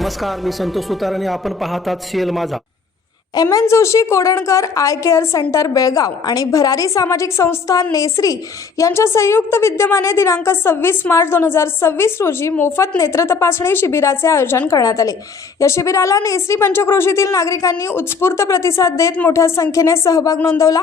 नमस्कार, मी संतोष सुतार आणि आपण पाहतात शेल माझा. M N. Joshi Kodankar eye care centre Belgaum आणि भरारी सामाजिक संस्था नेसरी यांच्या संयुक्त विद्यमाने दिनांक 26 मार्च 2026 रोजी मोफत नेत्र तपासणी शिबिराचे आयोजन करण्यात आले. या शिबिराला नेसरी पंचक्रोशीतील नागरिकांनी उत्स्फूर्त प्रतिसाद देत मोठ्या संख्येने सहभाग नोंदवला.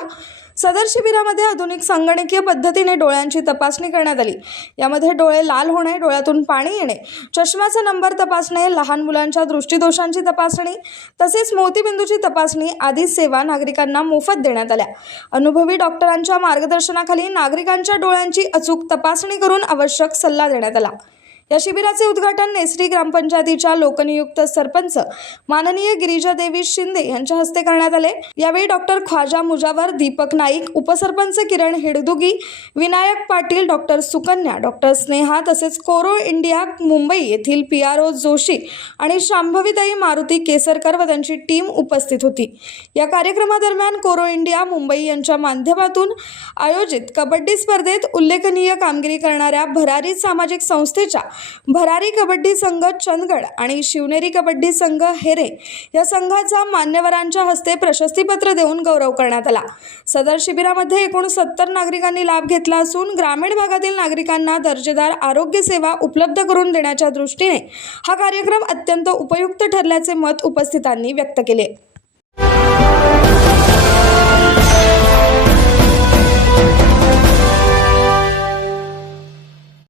सदर शिबिरामध्ये आधुनिक संगणकीय पद्धतीने डोळ्यांची तपासणी करण्यात आली. यामध्ये डोळे लाल होणे, डोळ्यातून पाणी येणे, चष्म्याचा नंबर तपासणे, लहान मुलांच्या दृष्टिदोषांची तपासणी तसेच मोतीबिंदूची तपासणी आदी सेवा नागरिकांना मोफत देण्यात आल्या. अनुभवी डॉक्टरांच्या मार्गदर्शनाखाली नागरिकांच्या डोळ्यांची अचूक तपासणी करून आवश्यक सल्ला देण्यात आला. या शिबिराचे उद्घाटन नेसरी ग्रामपंचायतीच्या लोकनियुक्त सरपंच माननीय गिरिजादेवी शिंदे यांच्या हस्ते करण्यात आले. यावेळी डॉक्टर ख्वाजा मुजावर, दीपक नाईक, उपसरपंच किरण हिडदुगी, विनायक पाटील, डॉक्टर सुकन्या, डॉक्टर स्नेहा तसेच कोरो इंडिया मुंबई येथील PRO जोशी आणि शांभवीताई मारुती केसरकर व त्यांची टीम उपस्थित होती. या कार्यक्रमादरम्यान कोरो इंडिया मुंबई यांच्या माध्यमातून आयोजित कबड्डी स्पर्धेत उल्लेखनीय कामगिरी करणाऱ्या भरारी सामाजिक संस्थेच्या भरारी कबड्डी संघ चंदगड आणि शिवनेरी कबड्डी संघ हेरे या संघाचा मान्यवरांच्या हस्ते प्रशस्तीपत्र देऊन गौरव करण्यात आला. सदर शिबिरामध्ये एकूण 70 नागरिकांनी लाभ घेतला असून ग्रामीण भागातील नागरिकांना दर्जेदार आरोग्य सेवा उपलब्ध करून देण्याच्या दृष्टीने हा कार्यक्रम अत्यंत उपयुक्त ठरल्याचे मत उपस्थितांनी व्यक्त केले.